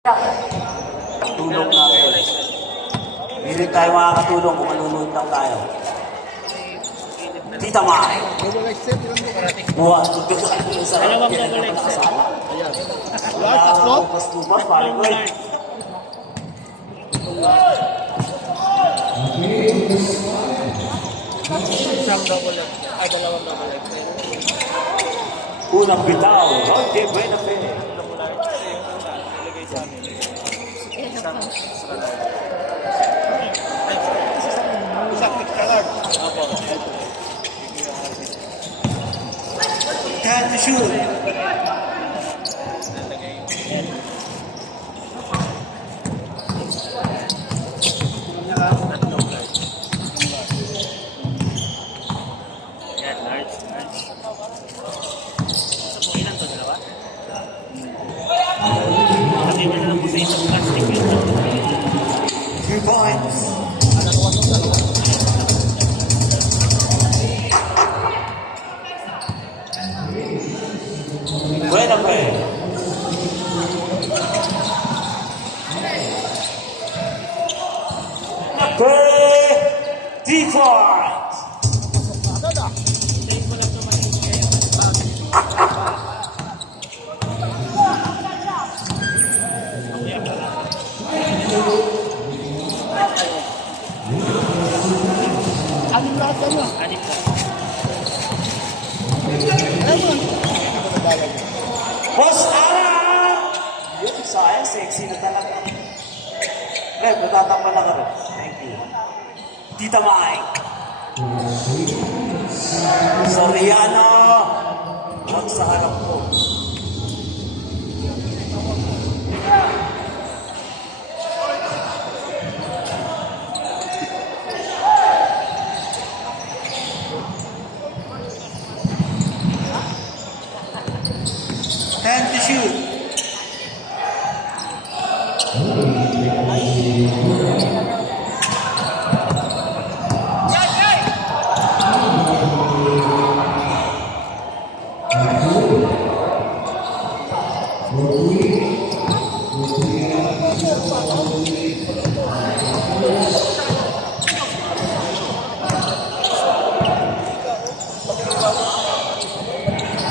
Tulong natin. Hindi tayo makakatulong kung manunod lang tayo. Tita Ma. Buwan. Dalawang double XL. Bumas-bumas. Paling ko eh. Isang double XL. Ay, dalawang double XL. Unang bitaw. Okay, buena fe. Ilagay sa amin. Isang picture card. Apo. Time to shoot. Yan, large. Ilan to, dalawa? Sabi mo na lang po sa isang plastic yun. 3 points. Buena fe. Default. Sayin ko lang tumating kayo. Anim lahat ka mo? Anim ka. Boss Alan! Yun, sayang, sexy na talaga. Rep, natatakpan na ka rin. Thank you. Tita Mike. Soriano! Huwag sa harap ko. Time to shoot.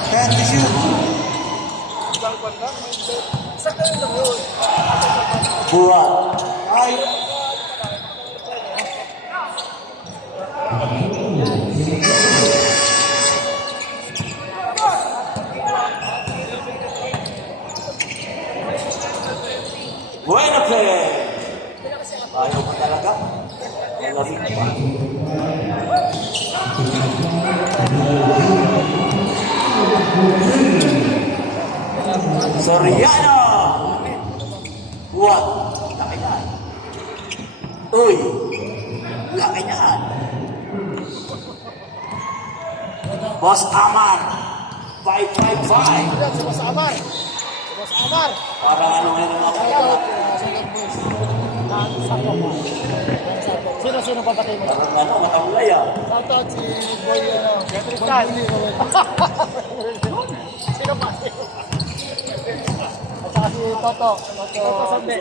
Time to shoot. Buwan. Ay. Buena play. Ayaw pa talaga. Malamig pa. Soriano! Buwan. Laki niyan. Uy! Laki niyan. Boss Amar. 555. Si Boss Amar. Parang ano ngayon ang mga Sino papatay mo? parang ano, matamlay ah. Shoutout si Boy, Boy Billy. Sino pa? At saka si Toto. Toto Sande.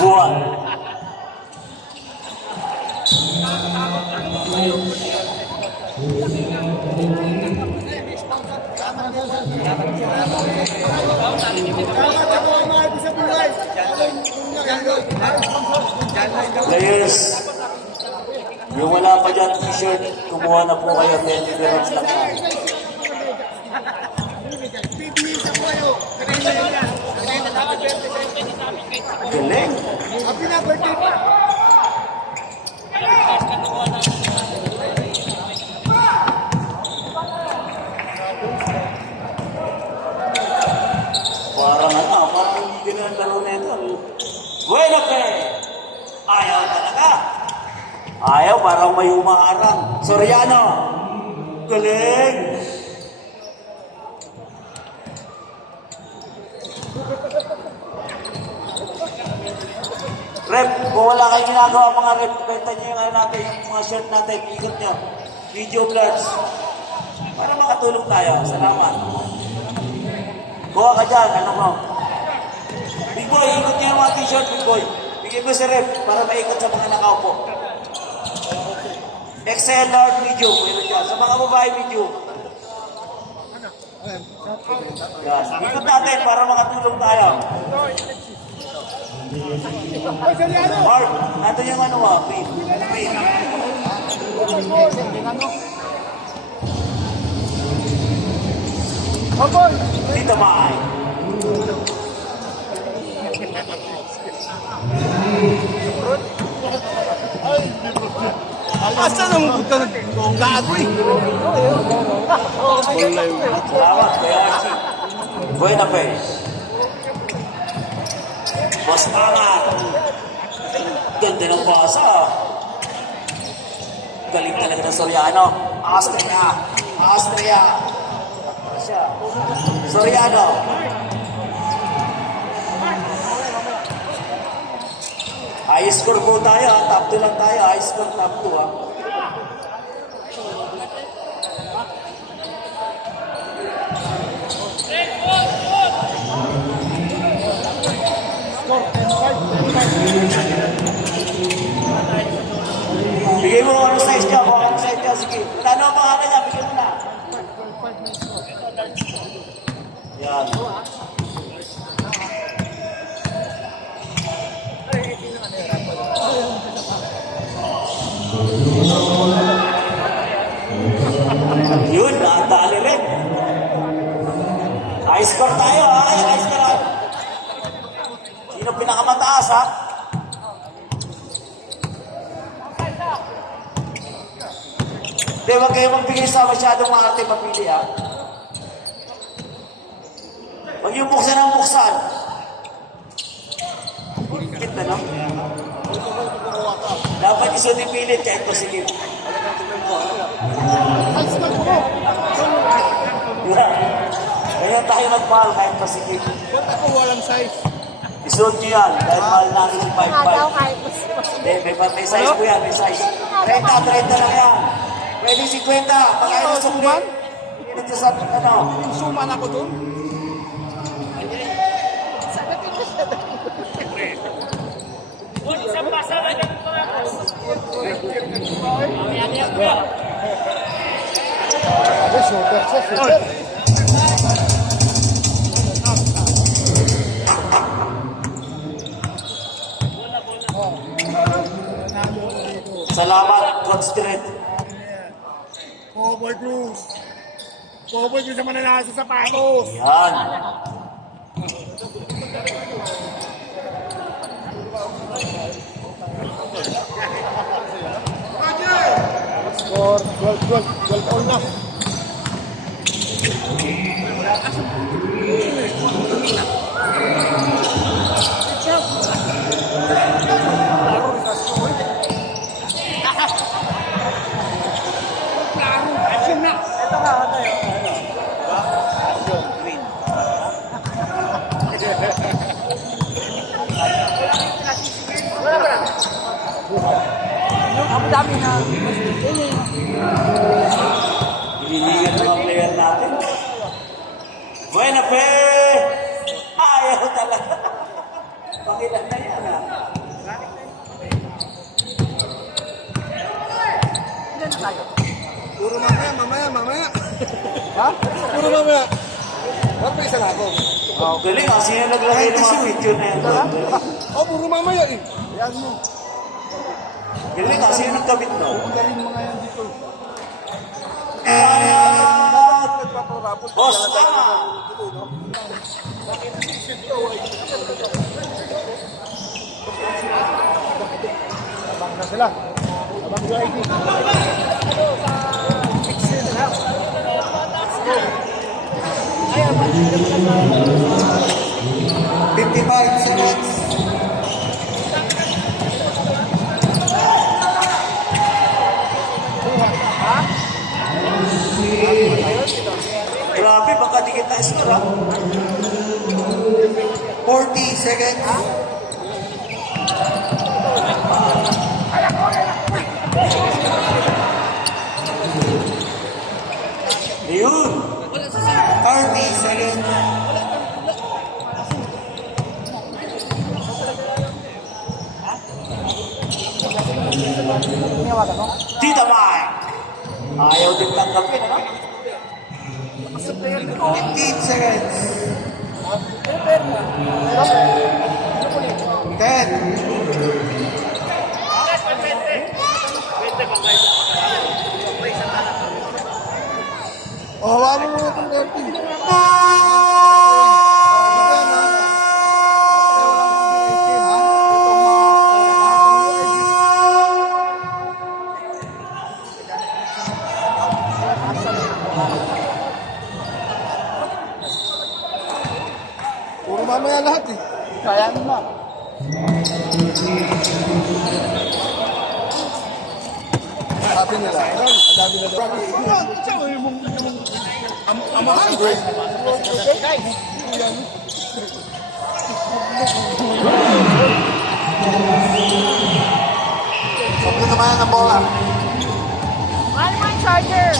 Buwan. Players, yung wala pa dyan t-shirt, kumuha na po kayo. 20 dirhams lang yan. Galing. Happy na birthday pa! Parang ano, parang hindi din ang laro na ito. Bueno, pe! Ayaw talaga. Ayaw, parang may umaarang. Soriano! Galing! Rep, kung wala kayong ginagawa mga rep, benta nyo yung, natin, yung mga shirt natin, ikot nyo. Video blurs. Para makatulong tayo. Salamat. Kuha ka dyan, ano mo? Big Boy, ikot niya yung mga t-shirt, Big Boy. Bigyan mo si Rep para maikot sa mga nakaupo. XL, large, medium. Meron dyan. Sa mga babae, medium. Yan. Ikot natin para makatulong tayo. Mark, nandun yung ano pin. Pin. Dito, Maay. Asa nang buta ng gago eh? Salamat, Kuya Archie. Buena Pez. Boss Angat. Ganda ng basa. Galing talaga ng Soriano. Austria. Austria. Siya. Soriano. High score po tayo ha. Top 2 lang tayo. High score top 2 ha. Bigay mo ano size niya. Kung ano size niya. Sige. Ano ang pangalan niya? Bigay mo na. Yan. Yun, nakatali rin. High score tayo ha. High score. Sino pinakamataas ha? Hindi, huwag kayo magbigay sa masyadong maarte mapili ha. Huwag yung buksan ang buksan. Higit na no? Dapat iso pilit kahit pasigit. Kaya tayo nagmahal kahit pasigit. Ba't ako walang size? Isuot nyo yan dahil mahal namin yung 5-5. kahit Hindi, may size po yan, may size. 30 lang yan. Pwede 50. Pagkain ng sukli. Pinit sa ano. Suman ako doon? Isang basa na ganun ko lang. Shooter siya, shooter. Salamat, Coach Direct. Cowboy Cruz. Cowboy Cruz sa mananasa sa patos. Yan. Score, goal all na. Ililigan ng mga player natin. Buena Fe! Ayaw talaga. Pangilan na yan ha. Puro mamaya. Ha? Puro mamaya. Ba't may isa na ako? Galing ha. Sino naglagay ng mga picture na yan? Puro mamaya eh. Yan mo. Galing ha. Sino nagkabit no? Galing mga yan dito. And... Nagpaparapol. Boss Tama! Abang na sila. Abang sa ID. 55 seconds. Grabe, baka dikit na score ha. 40 seconds. Yun. 30 seconds. Tita Mike. Ayaw din tanggapin, ano? 15 seconds. 10. Oh, hawakan mo itong 13. Puro mamaya lahat eh. Kaya naman. Sabi nila, ang dami na daw. Amahan, great. Sabi naman ng bola. One charger.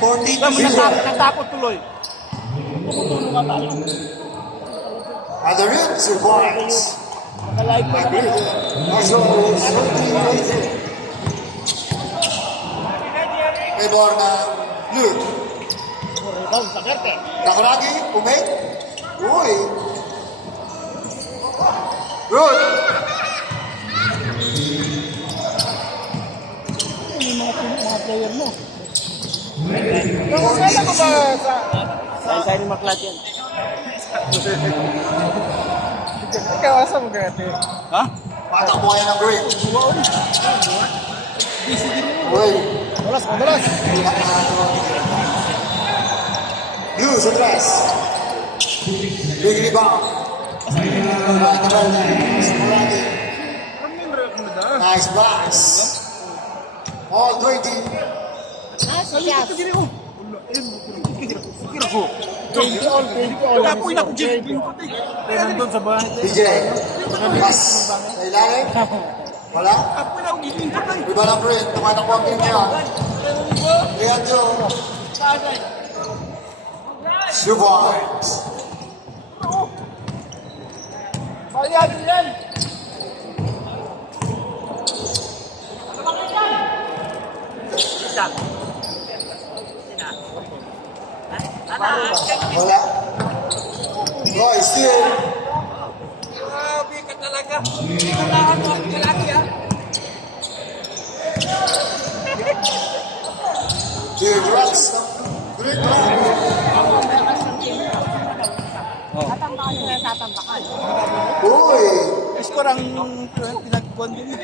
14 to 0. Natakot tuloy. And the Red survives. Also, may ball na Luke. Nakalagi, umay. Uy. Good. Player mo. Kailan mo ba sa... Sa ni Maklat yan. Ikaw, asa mo gati? Ha? Patak mo kaya ng break. Uy. Madalas. Blue sa tres. Big rebound. Nice pass. All 20. Tapoy na ko, Jim. Nandun sa bahay. DJ. Pass. Sa ilalim. Wala. Tapoy na ko, Jim. Iba na friend. Tumatakbo ang game niya. Leandro. Survives. Wala. Roy, still. Grabe ka talaga. Kailangan mo ang kalaki, ha? Dear drugs. Great run. Tatambakan nila, tatambakan. Uy. Score ang pinagkuhan din.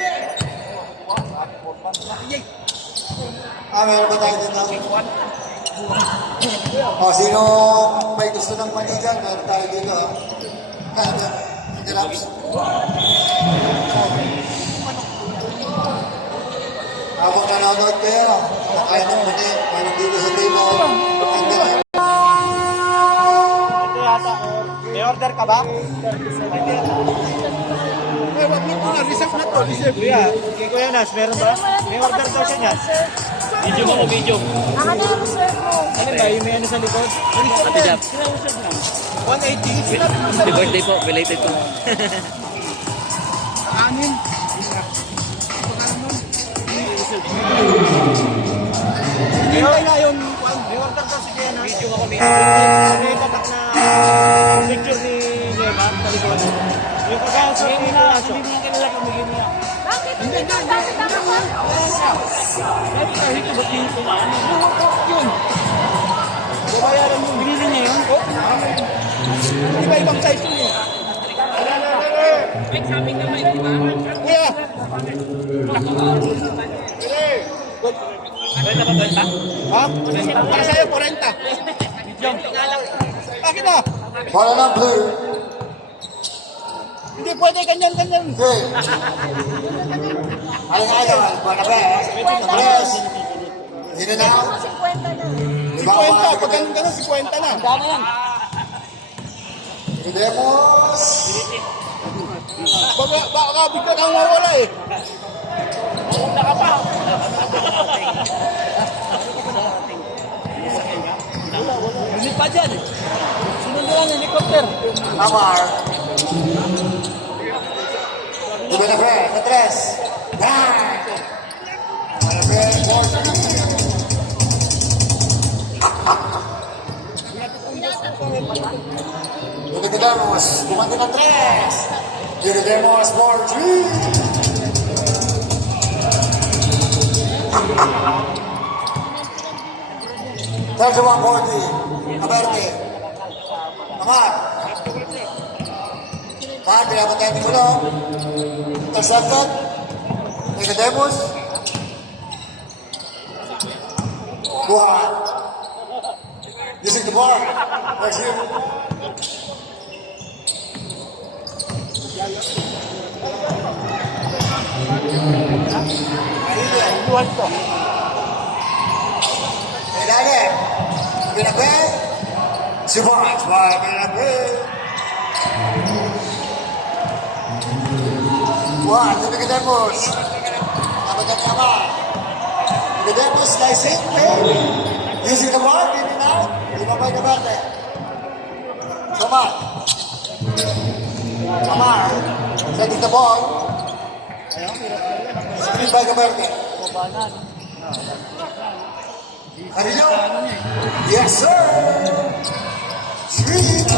Meron ba tayo dito? Sino may gusto ng manigan? Meron tayo dito, ha? Grabe. Habang nanonood kayo, kaya ng mani, meron dito sa table. Ito yata. May order ka ba? Wag mo na, reserve na to. Reserve. Kuya Nas, meron ba? May order daw siya niyan. Video mo, video. Ano yung reserve mo? Ano ba? Yung may ano sa likod? Ate Jab. 180. Happy birthday po. Belated po. Anin. Hindi na yun. May order daw si Kuya Nas. Video ako. May tatak na picture ni Lema sa likod. Yung kagasa ni Naso. Hindi mo kilala kung magiging niya. Bakit? Hindi ka bakit ako ba? Sabi ka, hito ba't yung kumaan? Yun. Babayaran mo. Binili niya yun? Di ba ibang size yun eh? Examine naman, di ba? Kuya! Benta ba benta? Ha? Para sa'yo, 40. Bakit na? Bola ng blue. Hindi pwede ganyan-ganyan. Okay. Aling ayaw, Barnabas. Barnabas. In and out. 50 na. 50, pag ganun-ganun, 50 na. Gana lang. Demos. Baka bigla kang mawala eh. Una ka pa. Hindi pa dyan eh. Sunod lang, helicopter. Amar. Di ba na pre? Sa tres. Nine. Buena pre, 4-3. Dudikidamos. Gumanti ng tres. Dudikidamos 4-3. Third one, 40. Aberte. Amar. Amar, pinapatay ni Mulo. Intercepted. Nicodemus. Buhat. Using the bar. Next year. Iwan ko. Medali. Pinagwe. Si Buhat. Pinagwe. Buhat. Nicodemus. Napagkat niya ba? Nicodemus, slicing. Using the bar. Giving out. Ibabay na bate. Samar. Samar. Setting the ball. Screen by Gaberte. Carrillo. Yes, sir. Screen.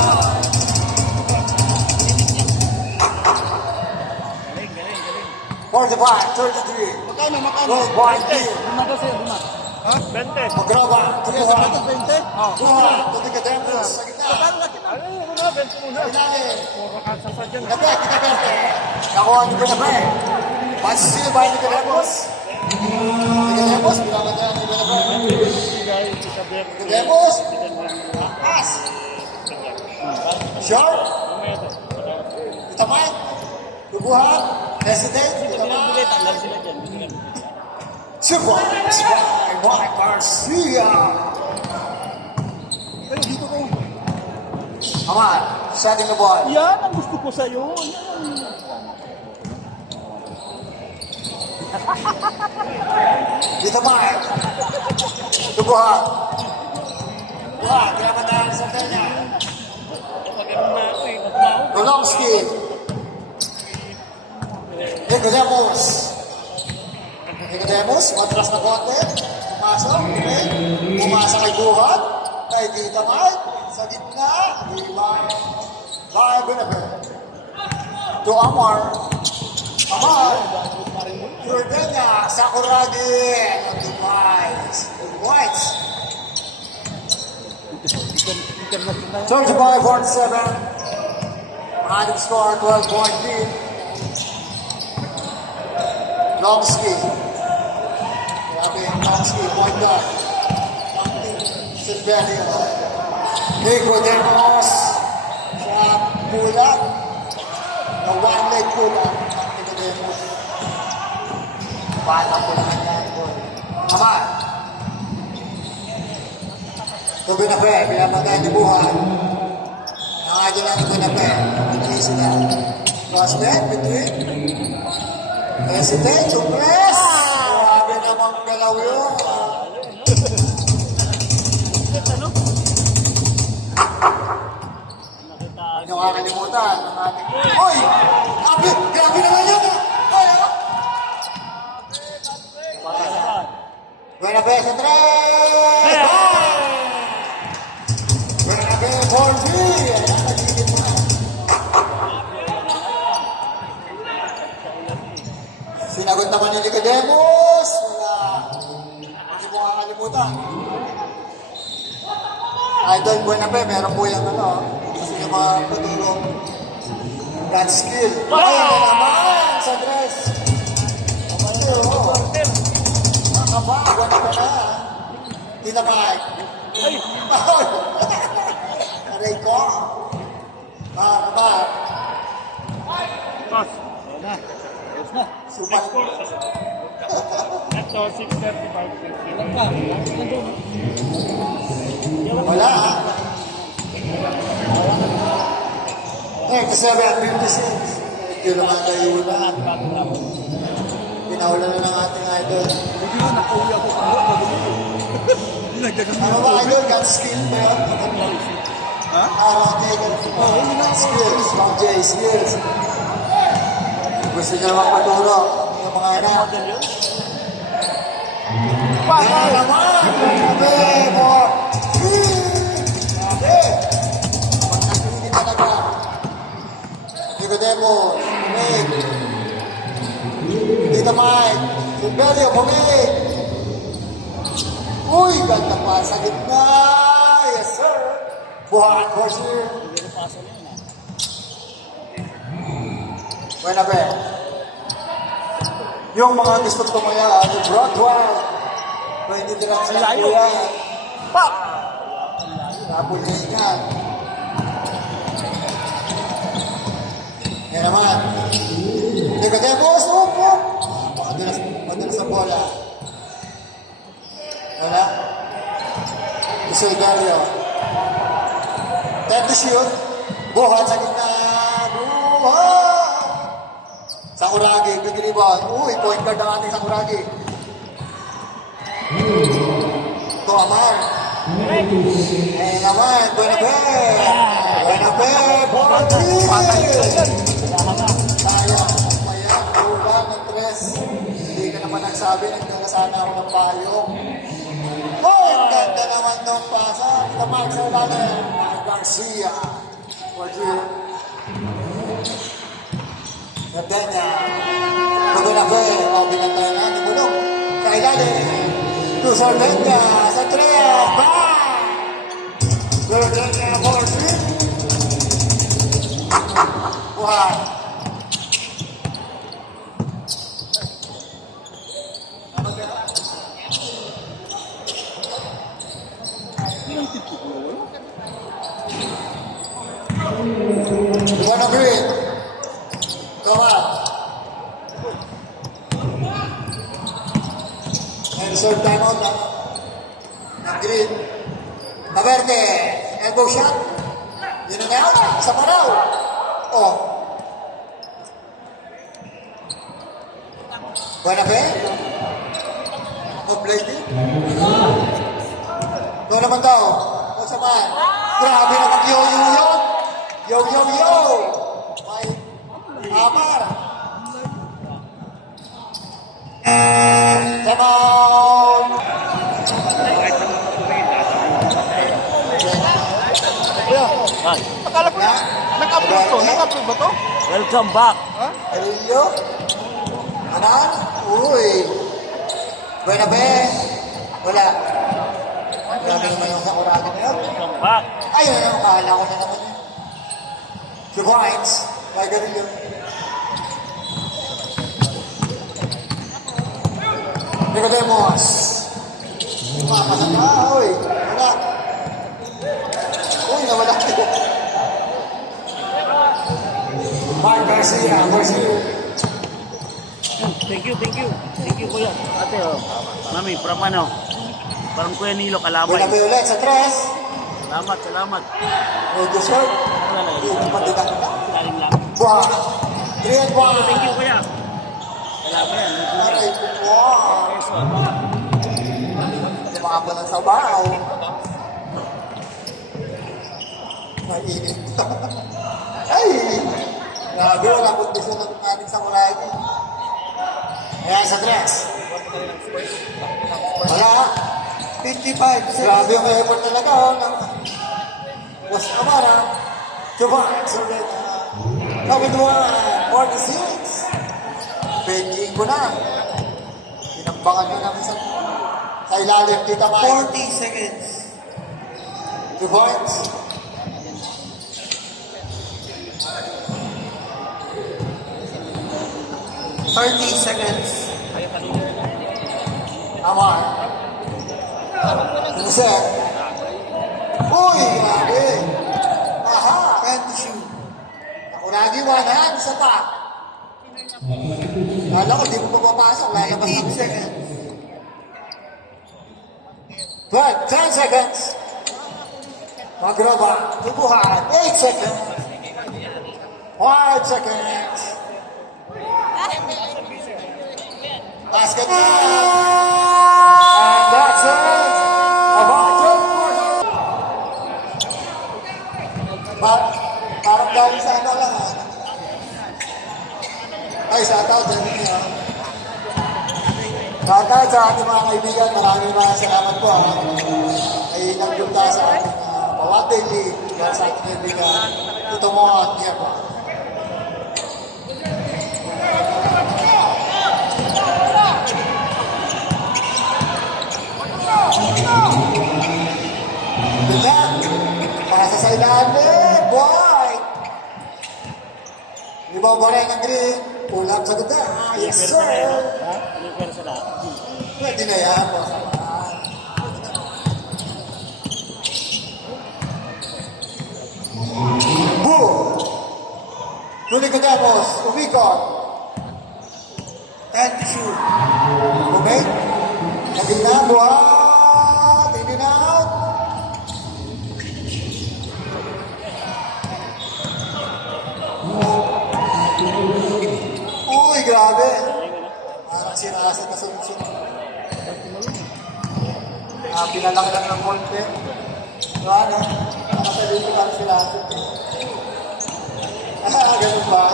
For the back, 33. Magkano? Goal by Deal. Lima daw sa'yo, lima. Ha? 20. Magraba. Tubuhan. 20? Oo. Tubuhan. Tubuhan. Sa gitna. Ano yung muna? 20 muna. Finale. Puro kansasa dyan. Gaberte. Gaberte. Nakuha ni Benabre. Passil by Nicodemus. Nicodemus. Pinapatay ni Benabre. Nicodemus. Pass. Sharp. Itamay. Tubuhan. Hesitate. Itamay. Surprise by Mike Garcia. Pero dito ko. Aman. Setting the ball. Yan ang gusto ko sa'yo. Dito Mike. Tubuhan. Tubuhan. Pinapatayan sa kanya. Golomski. Nicodemus. Nicodemus. Matras na konti. Pumasok. Okay. Pumasa kay Buhat. Kay Tita Mike. Sa gitna. By Benabre. To Amar. Amar. Jordania. Sakuragi. Ang device. Whites. 35-47. Random score, 12-point lead. Longski. Grabe yung Longski, point guard. Silverio. Nicodemus. Sa pulat. Na one-leg pulat. Nicodemus. Bata po naman yan. Aman. Ito Benabre, pinapagay ni Buhan. Nakakagin lang ng Benabre. Hindi sila. Cross net between. Hesitate to press. Grabe namang galaw yun. Hindi nyo kakalimutan ng ating... Uy! Grabe naman yan! Ay, Benabre sa tres! Benabre for three! Ayan, nagigit mo na. Sinagot naman ni Nicodemus. Wala. Hindi mo kakalimutan. Idol Benabre, meron po yung ano. Kasi yung mga patulong. God skill. Ayun na naman sa dress. Nakabago na ka na. Tinamay. Aray ko. Naman. Pass. Super. Ito, 6:35. Ilan pa? Wala. 37-56. Hindi naman tayo na. Pinahula na ng ating idol. Hindi na nakauwi ako sa mga. Ano ba idol? God skill ba yun? Ha? Skills. From Jay, skills. Gusto niya magpaturo yung mga anak. Kaya naman! Grabe! Grabe! Pagkakini talaga. Nicodemo, pumig. Dito Mike. Silverio, pumig. Uy, ganda pa sa gitna. Yes, sir. Buhaan ko, sir. Buena be. Yung mga gusto tumaya, yung Broadway. Pwede dirang sa Layo. kuya. Pak! Tapos niya yan. Yan naman. Nicodemos, upo. Madalas sa bola. Wala. Silverio. Time to shoot. Buhat sa gitna. Buhat! Sakuragi, big rebound. Uy, point guard ang ating Sakuragi. Ito, Amar. Eh naman, Buenabe. Buenabe, Buenabe. Sayang, mayang, kulang ng tres. Hindi ka naman nagsabi, nagkakasana ako ng payong. Oh, ang ganda naman ng pasa. Ito, Mark, sa ilalim. Garcia. For you. Ganda niya. Buenabe. O, binantayan na ni Bulong. Sa ilalim. To Sarventa. Sa tres. Bang! Sarventa for three. Wow. Buena green. Come on. And third time out ng green. Maverde. Elbow shot. Yun na out. Sa paraw. Oh. Buena be. Mag-play din. Doon naman daw. O sa man. Grabe na mag-yo-yo yun. Yo-yo-yo. May Amar. Come on. Akala ko nag-upload to. Nag-upload ba to? Welcome back. Arillo. Anan? Uy. Buena be. Wala. Grabe naman yung Sakuragi na yun. Welcome back. Ayun na naman. Kala ko na naman yun. Si Vines. Kaya ganun yun. Nicodemos. Mapasa ka. Uy. Wala. Uy, nawala. Mark Garcia. Garcia. Thank you, thank you. Thank you, kuya. Ate, oh. Mami, from ano? Parang Kuya Nilo, Kalabay. Buena be ulit sa tres. Salamat, salamat. Medyo short. Wala na Hindi yun. patigang na. Lalim lang. Buha. 3 and 1. Thank you, kuya. Kalabay, ano po Aray yan? ko po. Hindi makapon ng sabaw. Mainit. Ay! Grabe, wala kondisyon ng ating Sakuragi. Ayan sa dress. Wala. 55. Grabe yung effort talaga. Was Amara. Javan. Kapit 1. 46. Benjing ko na. Tinambangan ko namin sa ilalim kita, Mike. 40 seconds. 2 points. Amar. Sinuset. Uy, grabe. Aha. Can't shoot. Nakuragi 1 isa pa. Kala ko, di mo pa papasok. Lalabas 15 seconds. 10 seconds. Magraba. Tubuhan. 8 seconds. 5 seconds. Basket. And that's it. Parang dahil sa ano lang, ha? Ay, shoutout dyan niyo. Shoutout sa ating mga kaibigan. Maraming salamat po. Ay nagpunta sa ating Pawate League. Yan sa ating kaibigan. Ito mo at niya po. Ganda. Pasa sa ilalim. Boy! Ibaw ba rin ang green? Ulam sa ganda. Yes, sir. Pwede na yan, boss. Boom! Tuloy ka na, boss. Umikot. And shoot. Okay? Naging na, buhat. In and out. Uy, grabe. Parang sinasad na sunod-sunod. Pinalaki lang ng golpe. So ano, nakasabi ko lang sila. Ganun ba?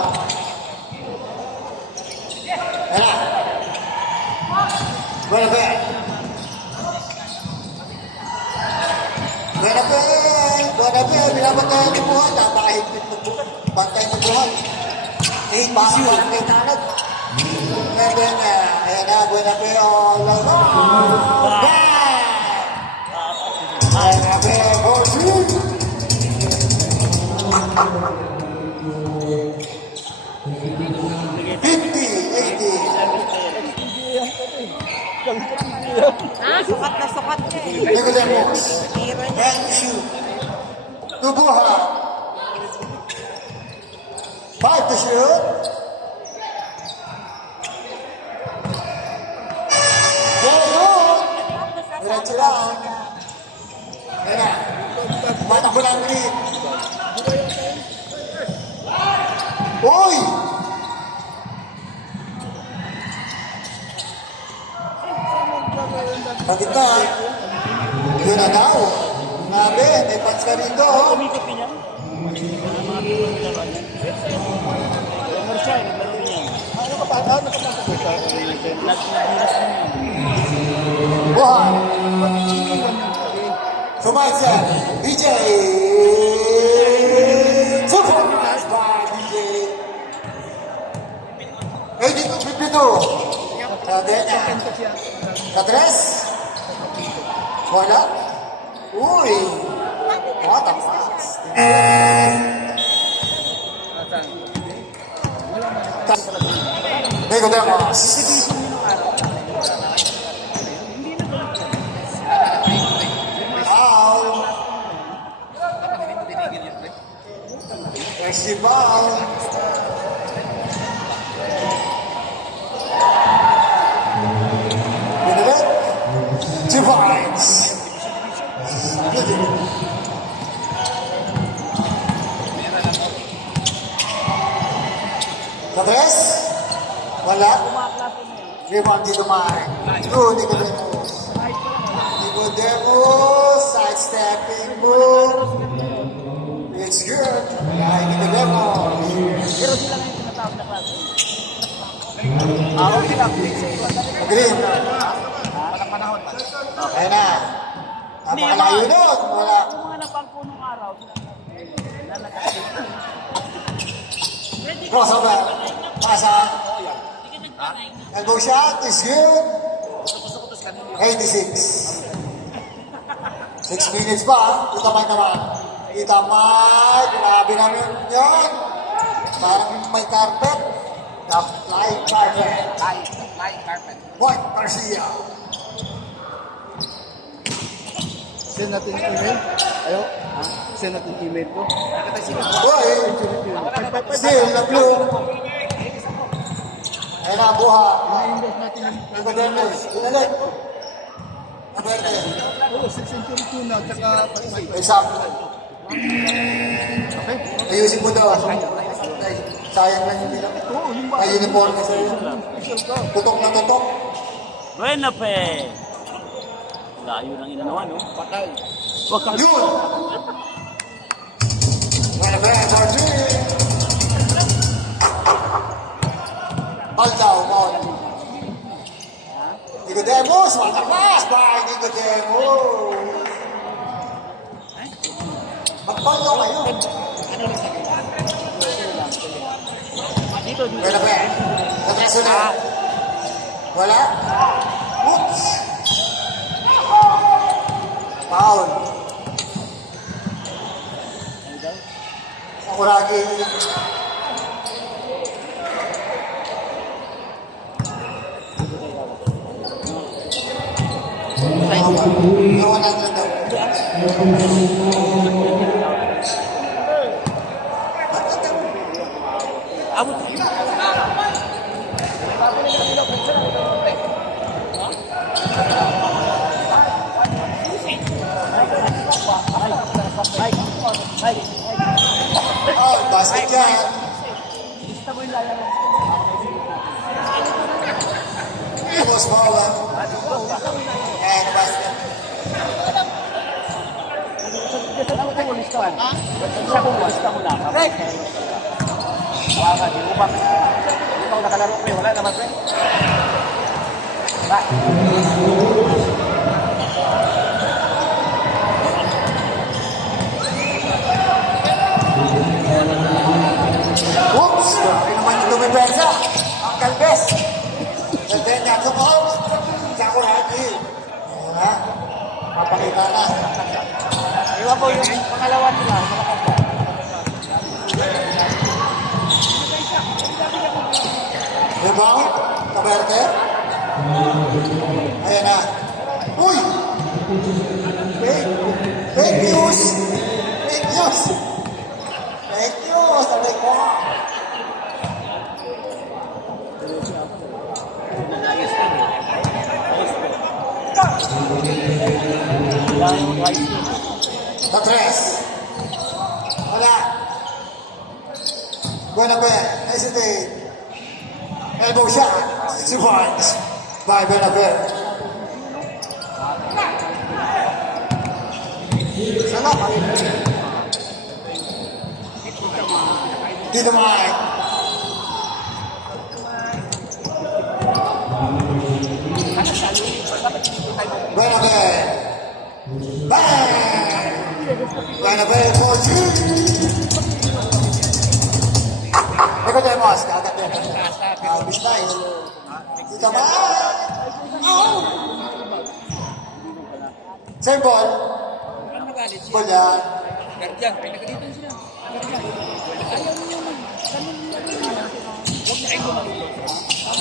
Ayan na. Buenape. Buenape. Buenape. Binabatayan ni Buhat. Napakahigpit na Buhat. Bantay ni Buhat. 8 parang kay Tanag. And then, ayan na. Buenape. All along. Buenape. Go shoot. Sukat na sukat niya eh. Nicolemos. And shoot. Tubuhan. 5 to shoot. Very good. Diretso lang. Ayan na. Matakbo lang green. Uy! Bakit na? Yun na daw. Grabe, may pants ka rito. Kumikot niya. Ano ka pa? Ano ka pa? Buhan. Sumaysa. DJ. Super. Nice by DJ. 82-52. Cadena. Katres. Wala. Uy. What a pass. Nicodemus. Foul. There's the foul. Minute. 2 points. Katres? Wala? Rebound dito, Mark. Good, Nicodemus. Nicodemus, sidestepping, boom. It's good. Ay, Nicodemus. Pero sila ngayon tinatawag na klase. Okay lang. Green. Walang panahon pa. Okay na. Napakalayo nun. Wala. Kung mga napangpunong araw, Crossover. Pasa. Elbow shot is good. 86. 6 minutes pa. Itamay naman. Itamay. Grabe namin yun. Parang may carpet. The flying carpet. Flying carpet. Boy, Garcia. Send natin yung email. Ayo. Send natin yung email ko. Boy. Still, the blue. Ayun na, buha. I-inbox natin yung Nicodemus. Inalit. Aberte. Oo, 6 century tuna, tsaka pag-fight. Example. Okay? Ayusin mo daw. Sayang lang hindi lang. Oo, yung ba? May uniform na sa'yo. Official ka. Tutok na tutok. Buenape. Layo ng inanawa, no? Patay. Yun! Well, Buena fe. Natras ulit. Wala. Oops. Foul. Sakuragi. Nawalan lang daw. Oh, basket yan. Almost fallen. And basket. Oops! Grabe naman yung dumipensa. Ang kalbes. And then, that's all out. Sakuragi. Ayan na. Papakita na. Iwan po yung pangalawa nila. Rebound. Taberte. Ayan na. Uy! Fake news! Fake news! Fake news! Sabi ko. Patres. Wala. Buena pe. Hesitate. Elbow shot. Survives by Benafer. Sana. Dito Mike. Benafer. Bang! Benafer for you. Eko tayo mas. Kagat yan. Bisnay. Dito Mike. Oh! Same ball. Ball yan.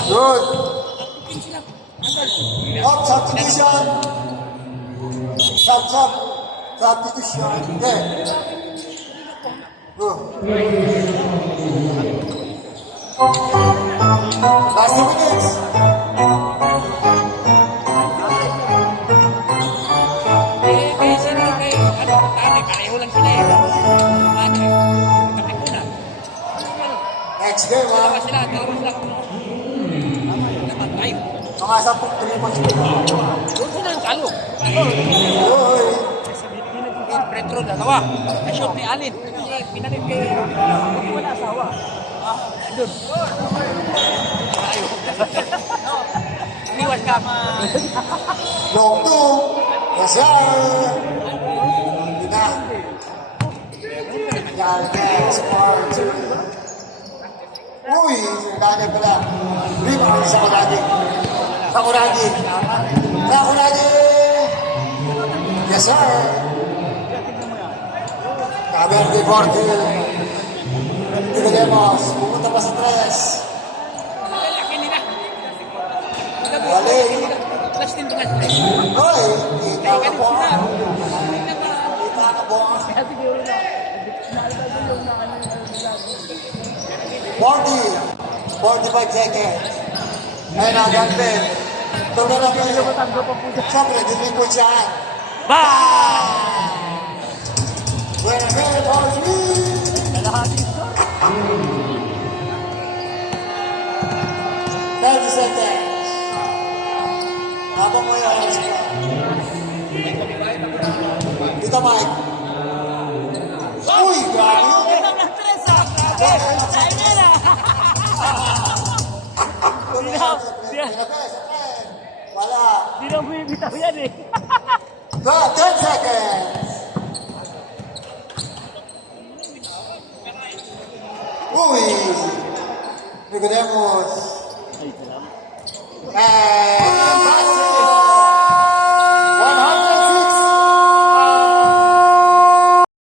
Good. Up, substitution. Substitution. Okay. Good. Last 2 minutes. Next game, ha? Mga 10 3 points. Uy. Petro dalawa. Shoot ni Alin. Pinalit kay wala asawa. Doon. Ayo. Iwas ka. Long 2. Yes, sir. Hindi na. Galvez, Sparks. Uy, sinagana pala. Rebound sa Sakuragi. Sakuragi. Sakuragi. Yes, sir. Caberte Forte. Tigolemos. Pumunta pa sa 3. Galing. Hoy, kita ka po. Kita ka po. 45 seconds. Ayun na, Galvez. Tuloy na kayo. Siyempre, dinipod siya. Bang! Buena Fe, for three. 30 seconds. Habang mo yung oras pa. Dito, Mike. Uy, grabe yun. Wala. Hindi na bumibitaw yan eh. 10 seconds. Uy. Nicodemus. Ay, salamat. Ah,